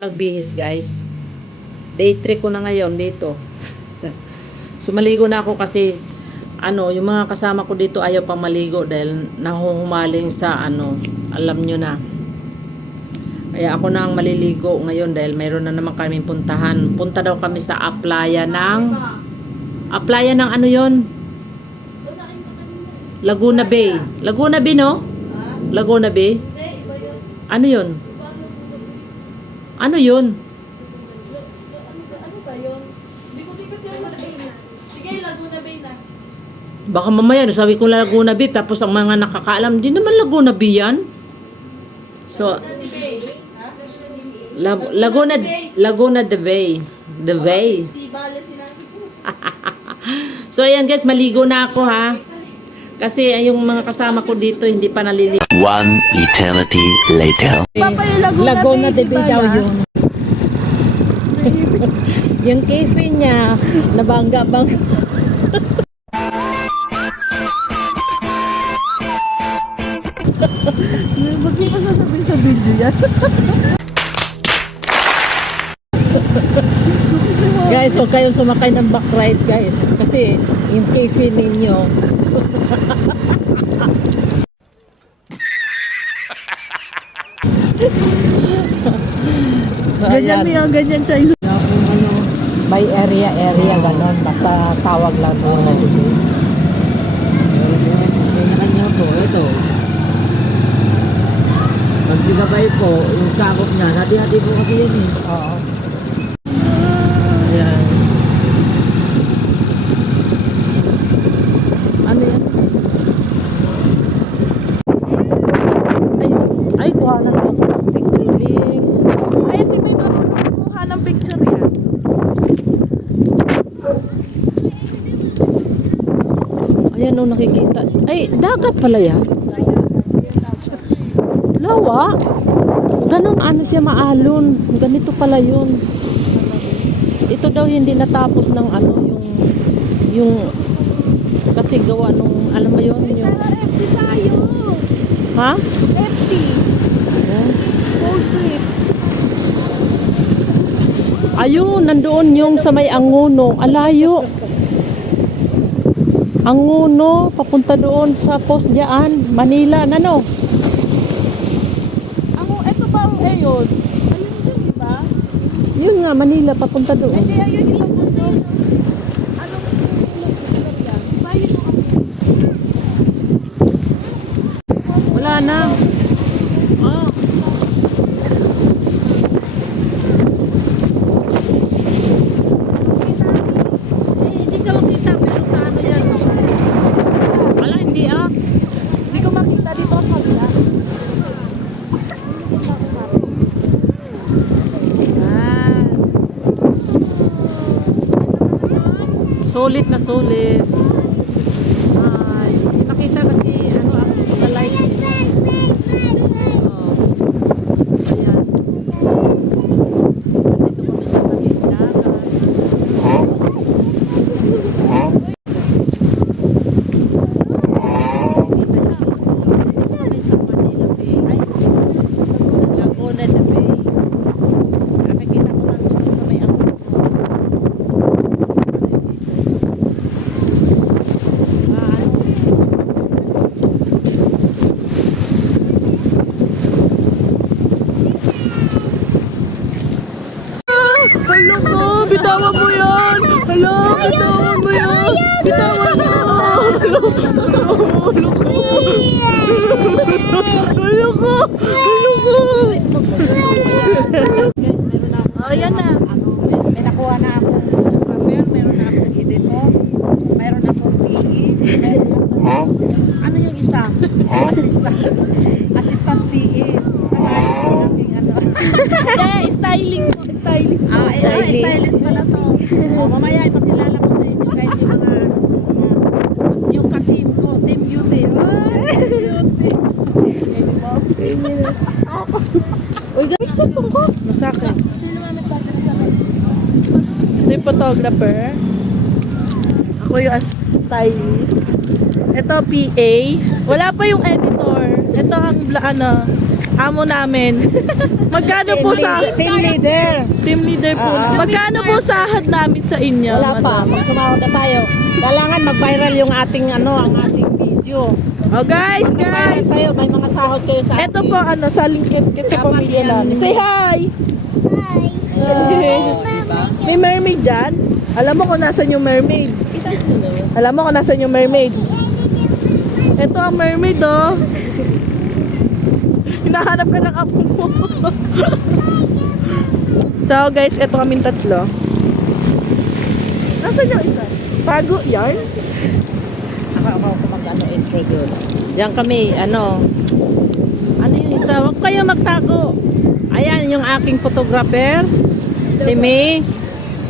Nagbihis guys. Day 3 ko na ngayon dito. Sumaligo na ako kasi yung mga kasama ko dito ayaw pang maligo dahil nahuhumaling sa alam nyo na. Kaya ako na ang maliligo ngayon dahil mayroon na naman kaming puntahan. Punta daw kami sa Aplaya ng ano yon? Laguna Bay. Laguna Bay, no? Laguna Bay? Ano yon? Ano yun? Ano ba yun? Hindi ko din kasi alam. Sige, Laguna Bay na. Baka mamaya sabi ko Laguna Bay tapos ang mga nakakaalam, di naman Laguna Bay yan. So, Laguna de Bay. The Bay. So, ayan guys, maligo na ako ha. Kasi yung mga kasama ko dito hindi pa naliligo. One eternity later. Laguna de Bay daw yun. Yung cafe niya, nabangga-bangga. Ba't mo pa sasabihin sa video yan? Guys, huwag kayong sumakay ng back ride guys. Kasi yung cafe ninyo. So, Ganyan niya, ganyan childhood. By area, ganon. Basta tawag lang doon. Kanya po, ito. Pag ginabay po, yung sakop niya, hati-hati po kasi yan eh. Oo. Ayan. Ano yan? Ay, kuha na naman ako ng picture link. Ay, si may marunong kumuha ng picture yan. Ayan o, nakikita. Ay, dagat pala yan. Lawa. Ganon, siya maalon. Ganito pala yun. Ito daw hindi natapos ng yung kasi gawa nung, alam mo yun, yung, FT tayo. ha? FT. Cold trip. Ayun, nandoon yung sa may Anguno. Alayo. Anguno, papunta doon sa post dyan. Manila, ano? Ito ba ang ayun? Ayun din, di ba? Yun nga, Manila, papunta doon. Hindi, ayun yung mundo. Anong lugar yan? Bayan mo ako. Wala na. Ah. Hindi ka makita, pero sa ano yan? Wala, hindi ah. Hindi ko makita dito sa kabila. Solid na solid. Ay, hindi makita kasi ang the light. Oh. Ayan. Dito kami sa Manila. Kami sa Manila Bay. Ay, Laguna de Bay. Nakikita ko lang doon sa may Anguno. Hala ko, bitawan mo yan! Hala, bitawan mo yan! Bitawan mo! Hala ko! Hala ko! Hala ko! Ayan na. May nakuha na akong papel, meron na akong editor, meron akong PE, ano yung isa? Assistant PE. Nag-ayos na namin Hindi, styling mo. Stylist mo. Stylist pala to. Mamaya ipakilala ko sa inyo guys yung ka-team ko, Team Beauty. Uy, guys, sapong ko. Masaka. Sino nga nagpapalala sa akin? Ito yung photographer. Ako yung stylist. Ito PA. Wala pa yung editor. Ito ang amo namin. Magkano po sa... Team leader. Team leader po. Magkano po sahod namin sa inyo? Wala pa, madam? magsumahod na tayo. Kailangan mag-viral yung ating ang ating video. Oh guys, Viral guys. tayo, may mga sahod kayo sa Ito ating. po sa lingkit sa Dapat pamilya yan. namin. Say hi! May mermaid dyan? Alam mo kung nasan yung mermaid? Alam mo kung nasan yung mermaid? Ito ang mermaid, oh. Hinahanap ka ng apo mo. So guys, ito kaming tatlo. Nasaan yung isa? Tago yan? Ako mag-introduce. Diyan kami, ano yung isa? Huwag kayo magtago. Ayan, yung aking photographer. Si May.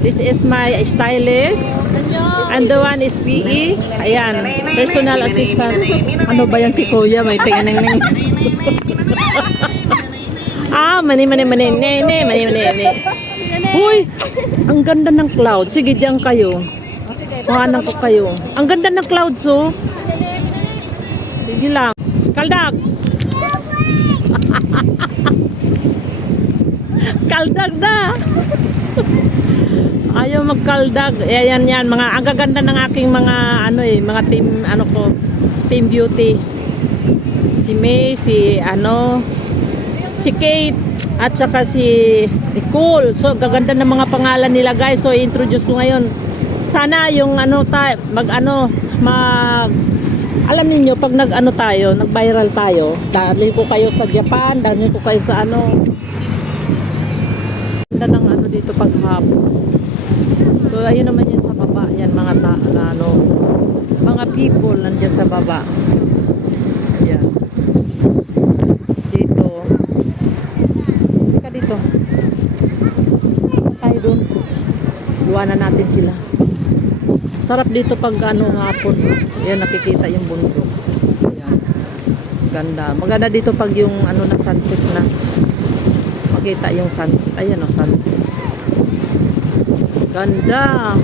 This is my stylist. And the one is PE. Ayan, personal assistant. Ano ba yan si Kuya? May tinanang. Mani. Uy, ang ganda ng cloud. Sige, diyan kayo. Kuhanan ko kayo. Ang ganda ng clouds, oh. Sige lang. Kaldag! Kaldag na! Ayaw magkaldag. Ayan yan. Ang gaganda ng aking mga, mga team beauty. Si May, si Kate, at saka si Nicole. So, gaganda ng mga pangalan nila, guys. So, i-introduce ko ngayon. Sana yung alam niyo pag nag-viral tayo, dalhin ko kayo sa Japan, dalhin ko kayo sa ganda ng dito paghapon. So ayun naman yan sa baba, yan mga mga people nandiyan sa baba. Yan. Dito. Teka dito. Tayo doon. Iwanan natin sila. Sarap dito pag hapon. Ayan, nakikita yung bundok. Ayan. Ganda. Maganda dito pag yung na sunset na. Makita yung sunset. Ayan sunset. Ganda.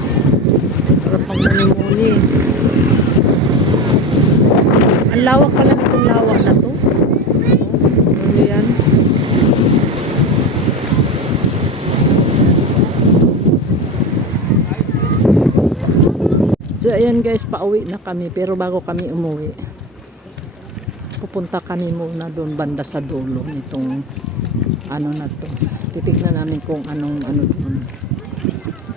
Sarap pang muni-muni. Ang lawak pala nitong lawak na to. Ayan. So ayan guys, pauwi na kami. Pero bago kami umuwi, pupunta kami muna doon banda sa dulo nitong na to. Titignan namin kung anong doon.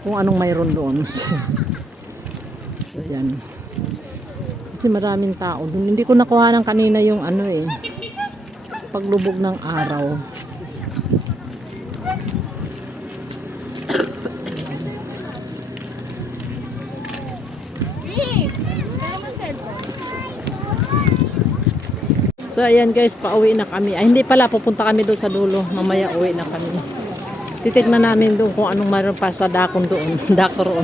Kung anong mayroon doon. So ayan. Kasi maraming tao doon. Hindi ko nakuha ng kanina yung paglubog ng araw. So ayan guys, pauwi na kami. Ay hindi pala, pupunta kami doon sa dulo. Mamaya uwi na kami. Titignan namin doon kung anong mayroon pa sa dakon doon. Dako roon.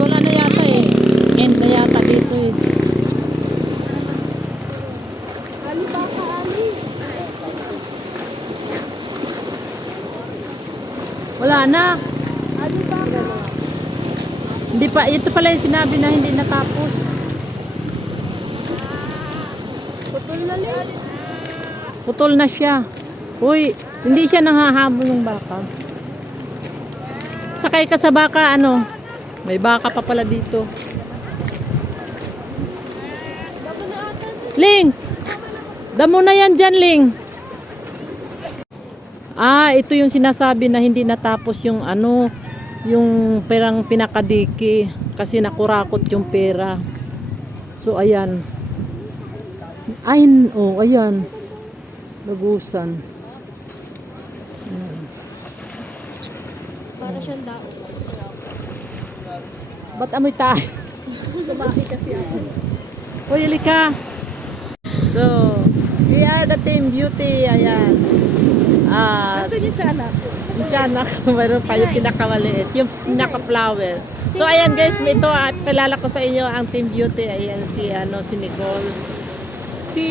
Wala na yata end na yata dito Wala na. Hindi pa, ito pala yung sinabi na hindi natapos. Putol na siya. Uy, hindi siya nangahabol ng baka. Sakay ka sa baka, may baka pa pala dito. Ling! Damo na yan dyan, Ling. Ito yung sinasabi na hindi natapos yung yung perang pinakadiki kasi nakurakot yung pera. So ayan. Ayan. Lagusan. Para siyang dao. Ba't amoy tayo? Sumaki kasi ako. Uy, halika. So, we are the team beauty. Ayan. Nasaan yung tiyanak? Yung tiyanak, mayroon pa yung pinakamaliit. Yung pinaka-flower. So, ayan guys, ito, palala ko sa inyo ang team beauty. Ayan, si Nicole. Si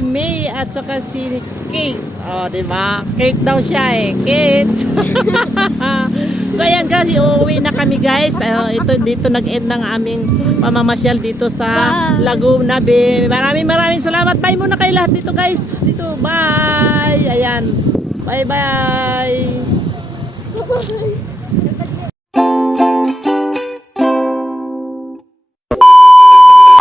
May at saka si Kate. Oh, di ba? Cake daw siya eh. Cake. So ayan guys, uuwi na kami guys. Ito dito nag-end ng aming pamamasyal dito sa Laguna Bay. Maraming salamat. Bye muna kayo lahat dito guys. Dito, bye. Ayan. Bye bye.